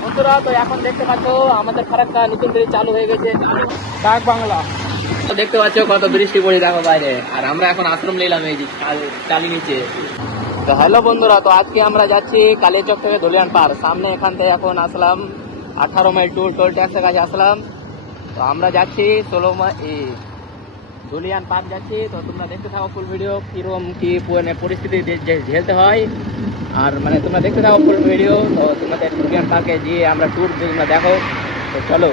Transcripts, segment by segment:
বন্ধুরা তো এখন দেখতে পাচ্ছ আমাদের ফারাক্কা নতুন ব্রিজ চালু হয়ে গেছে, ডাক বাংলা। তো দেখতে পাচ্ছ কত বৃষ্টি পড়ে দেখো বাইরে, আর আমরা এখন আশ্রম নিলাম এই যে চালি নিচে। তো হ্যালো বন্ধুরা, তো আজকে আমরা যাচ্ছি কালিয়াচক থেকে ধুলিয়ান পার। সামনে এখান থেকে এখন আসলাম 18 মাইল টোল ট্যাক্সের কাছে আসলাম। তো আমরা যাচ্ছি 16 মাইল ধুলিয়ান পার্ক যাচ্ছি। তো তোমরা দেখতে থাকো ফুল ভিডিও, কিরকম কি পরিস্থিতি ঝেলতে হয়, আর মানে তোমরা দেখতে থাকো ফুল ভিডিও। তো তোমাদের ধুলিয়ান পার্কে গিয়ে আমরা ট্যুর তোমরা দেখো। তো চলো।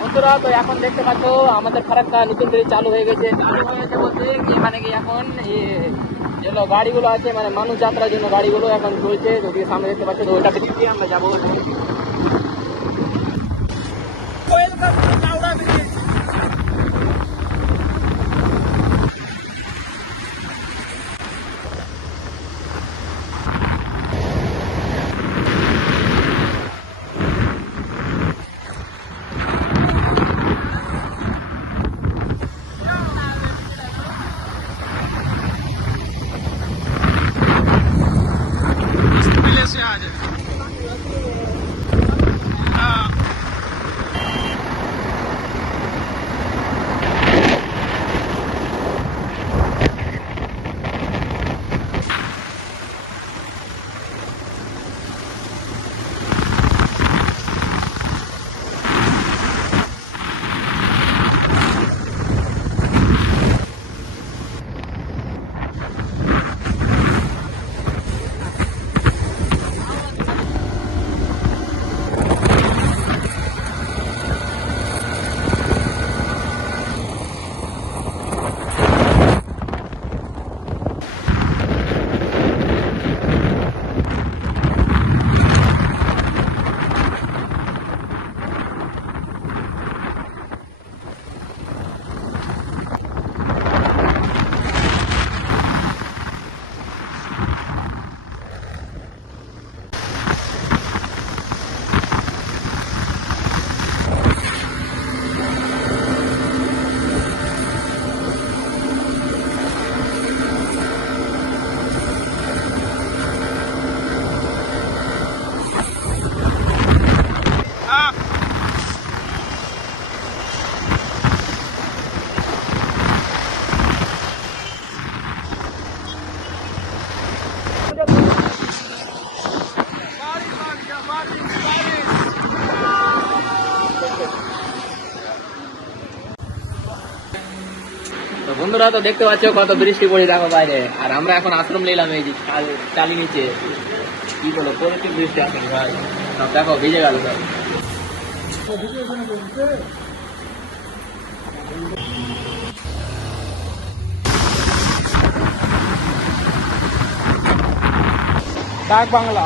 বন্ধুরা তো এখন দেখতে পাচ্ছ আমাদের ফারাক্কা নতুন ব্রিজ চালু হয়ে গেছে। চালু হয়েছে বলতে কি মানে কি এখন যেগুলো গাড়িগুলো আছে মানে মানুষ যাত্রার জন্য গাড়িগুলো এখন চলছে। যদি সামনে দেখতে পাচ্ছ তো ওইটা দিয়ে আমরা যাবো। से आ जाए। हाँ। তো বন্ধুরা তো দেখতে পাচ্ছ কত বৃষ্টি পড়ে দেখো বাইরে, আর আমরা এখন আশ্রম নিলাম এই যে চালি নিচে। কি বলো প্রচুর বৃষ্টি আসে ভাই, সব দেখো ভিজে গেল সব। ডাক বাংলা।